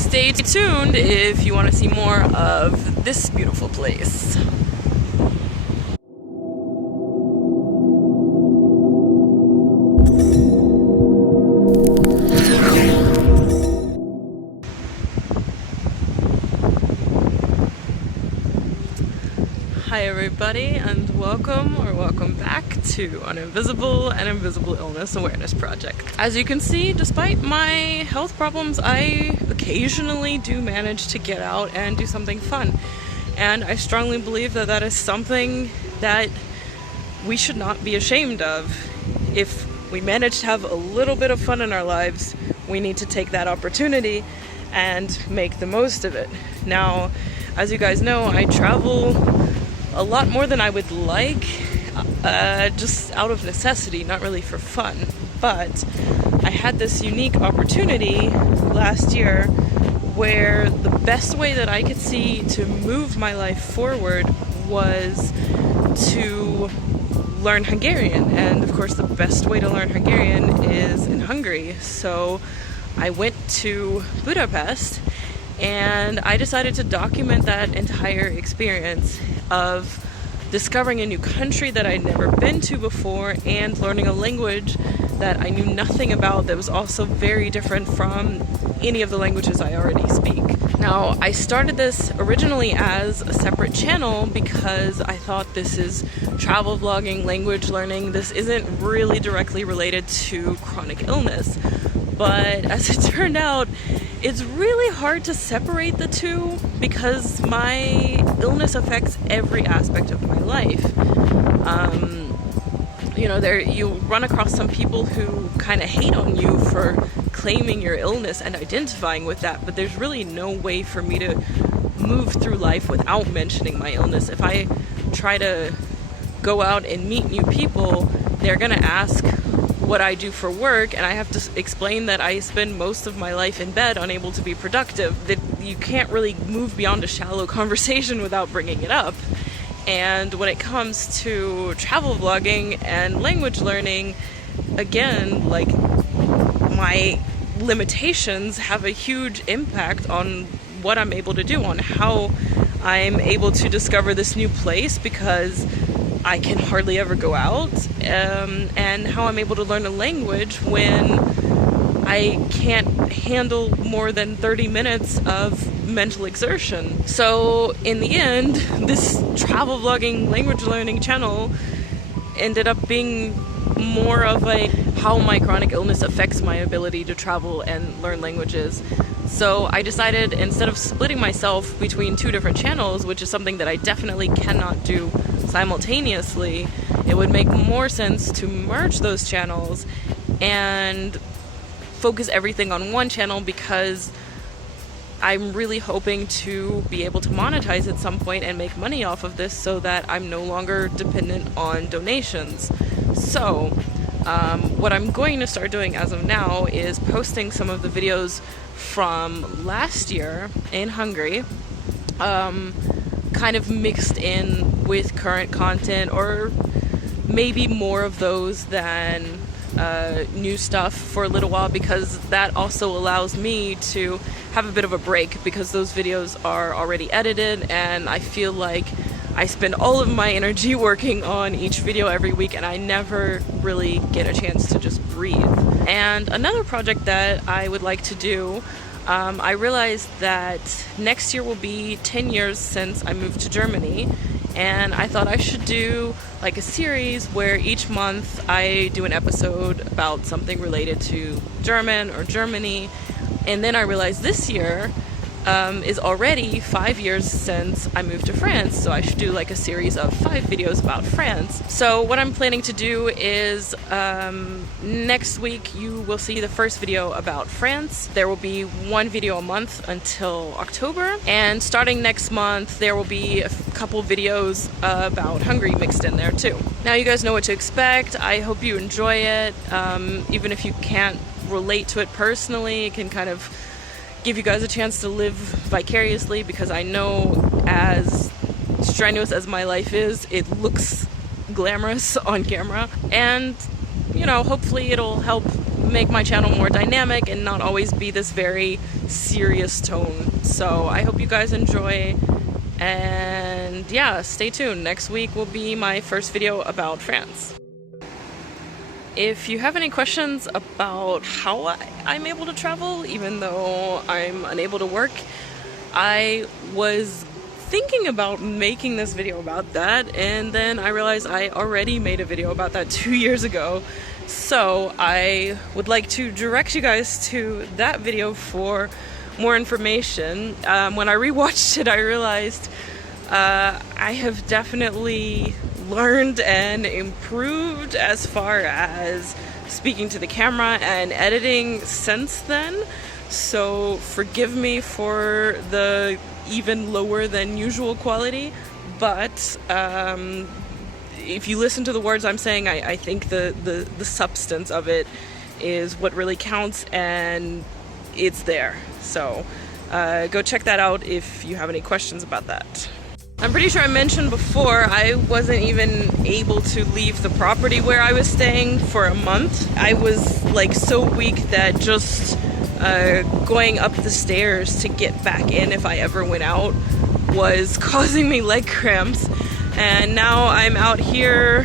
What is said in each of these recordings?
stay tuned if you want to see more of this beautiful place. Hi everybody, and welcome back to an Invisible and Invisible Illness Awareness Project. As you can see, despite my health problems, I occasionally do manage to get out and do something fun. And I strongly believe that that is something that we should not be ashamed of. If we manage to have a little bit of fun in our lives, we need to take that opportunity and make the most of it. Now, as you guys know, I travel a lot more than I would like, just out of necessity, not really for fun. But I had this unique opportunity last year where the best way that I could see to move my life forward was to learn Hungarian. And of course the best way to learn Hungarian is in Hungary. So I went to Budapest and I decided to document that entire experience of discovering a new country that I'd never been to before and learning a language that I knew nothing about that was also very different from any of the languages I already speak. Now, I started this originally as a separate channel because I thought this is travel vlogging, language learning. This isn't really directly related to chronic illness. But as it turned out, it's really hard to separate the two because my illness affects every aspect of my life. You run across some people who kind of hate on you for claiming your illness and identifying with that, but there's really no way for me to move through life without mentioning my illness. If I try to go out and meet new people, they're gonna ask what I do for work, and I have to explain that I spend most of my life in bed unable to be productive. That you can't really move beyond a shallow conversation without bringing it up. And when it comes to travel vlogging and language learning, again, like, my limitations have a huge impact on what I'm able to do, on how I'm able to discover this new place because I can hardly ever go out, and how I'm able to learn a language when I can't handle more than 30 minutes of mental exertion. So in the end, this travel vlogging language learning channel ended up being more of a how my chronic illness affects my ability to travel and learn languages. So I decided, instead of splitting myself between two different channels, which is something that I definitely cannot do simultaneously, it would make more sense to merge those channels and focus everything on one channel, because I'm really hoping to be able to monetize at some point and make money off of this so that I'm no longer dependent on donations. So what I'm going to start doing as of now is posting some of the videos from last year in Hungary, kind of mixed in with current content, or maybe more of those than new stuff for a little while, because that also allows me to have a bit of a break, because those videos are already edited and I feel like I spend all of my energy working on each video every week and I never really get a chance to just breathe. And another project that I would like to do, I realized that next year will be 10 years since I moved to Germany, and I thought I should do like a series where each month I do an episode about something related to German or Germany. And then I realized this year is already 5 years since I moved to France, so I should do like a series of 5 videos about France. So what I'm planning to do is next week you will see the first video about France. There will be 1 video a month until October, and starting next month there will be a couple videos about Hungary mixed in there too. Now you guys know what to expect. I hope you enjoy it. Even if you can't relate to it personally, it can kind of give you guys a chance to live vicariously, because I know, as strenuous as my life is, it looks glamorous on camera, and you know, hopefully it'll help make my channel more dynamic and not always be this very serious tone. So I hope you guys enjoy, and yeah, stay tuned. Next week will be my first video about France. If you have any questions about how I'm able to travel even though I'm unable to work, I was thinking about making this video about that, and then I realized I already made a video about that 2 years ago. So I would like to direct you guys to that video for more information. When I rewatched it, I realized I have definitely learned and improved as far as speaking to the camera and editing since then. So forgive me for the even lower than usual quality, but if you listen to the words I'm saying, I think the substance of it is what really counts, and it's there. So go check that out if you have any questions about that. I'm pretty sure I mentioned before, I wasn't even able to leave the property where I was staying for a month. I was like so weak that just going up the stairs to get back in if I ever went out was causing me leg cramps. And now I'm out here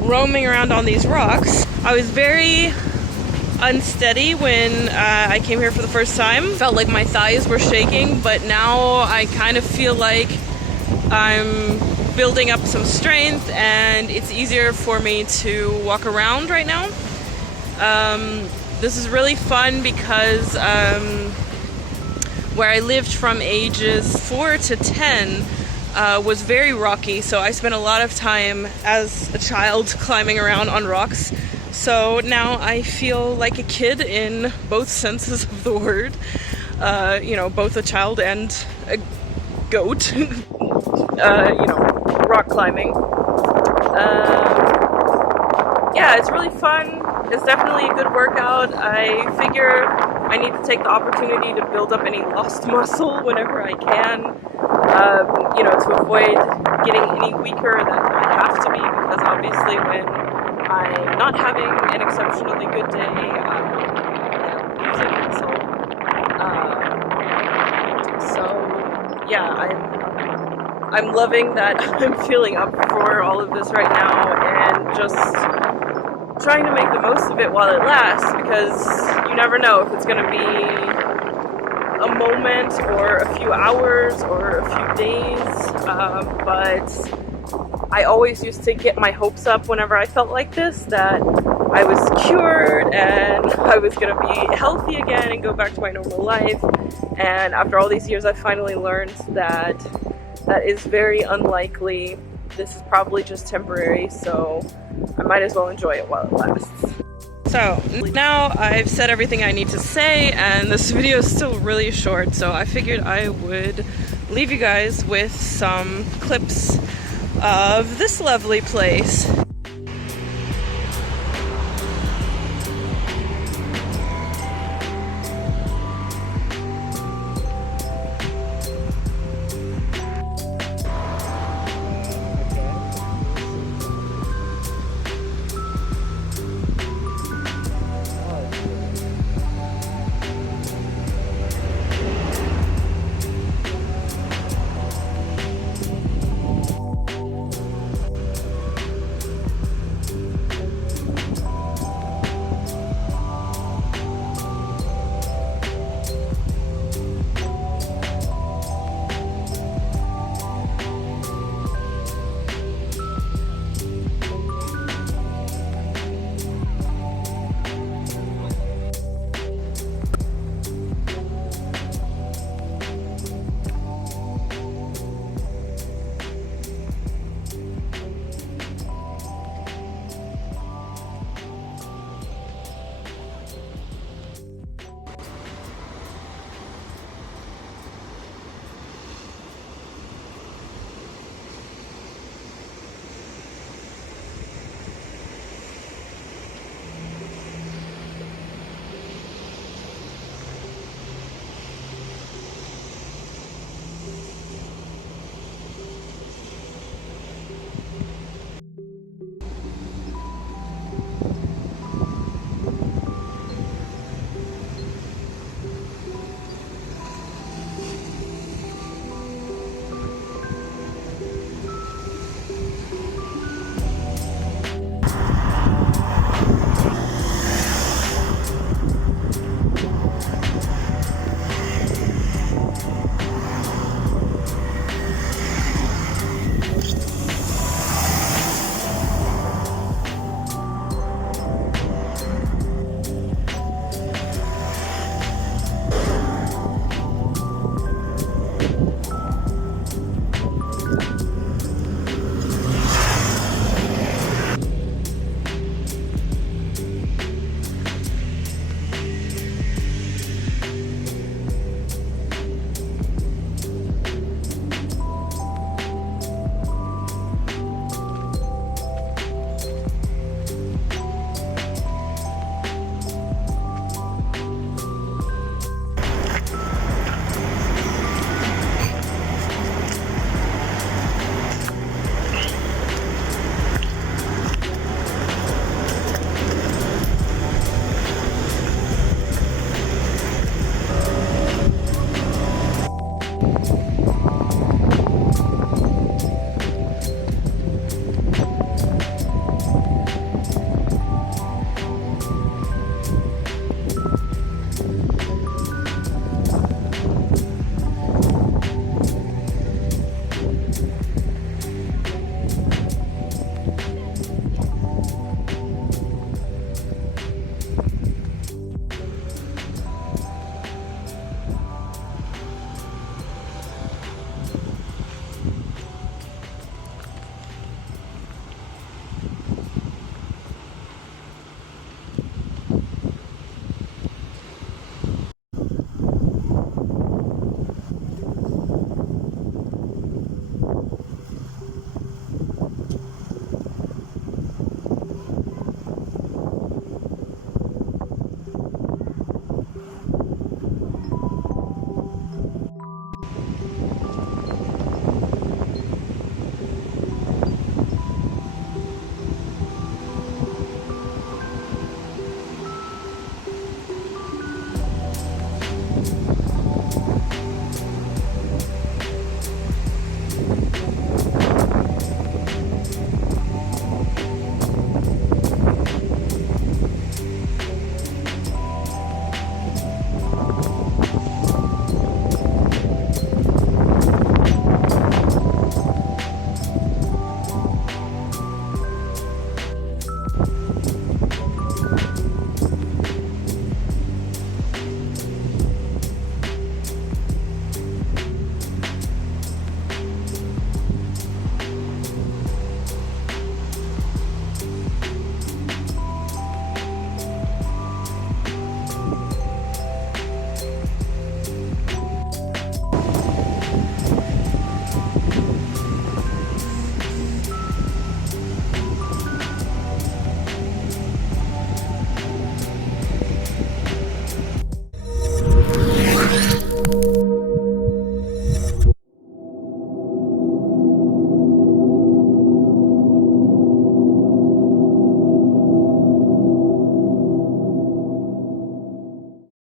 roaming around on these rocks. I was very unsteady when I came here for the first time. Felt like my thighs were shaking, but now I kind of feel like I'm building up some strength and it's easier for me to walk around right now. This is really fun because where I lived from ages 4 to 10 was very rocky, so I spent a lot of time as a child climbing around on rocks. So now I feel like a kid in both senses of the word. You know, both a child and a goat. You know, rock climbing. Yeah, it's really fun. It's definitely a good workout. I figure I need to take the opportunity to build up any lost muscle whenever I can. You know, to avoid getting any weaker than I have to be, because obviously when I'm not having an exceptionally good day, I'm losing muscle. So yeah, I'm loving that I'm feeling up for all of this right now, and just trying to make the most of it while it lasts, because you never know if it's going to be a moment or a few hours or a few days, but I always used to get my hopes up whenever I felt like this, that I was cured and I was going to be healthy again and go back to my normal life. And after all these years, I finally learned that that is very unlikely. This is probably just temporary, so I might as well enjoy it while it lasts. So now I've said everything I need to say, and this video is still really short, so I figured I would leave you guys with some clips of this lovely place.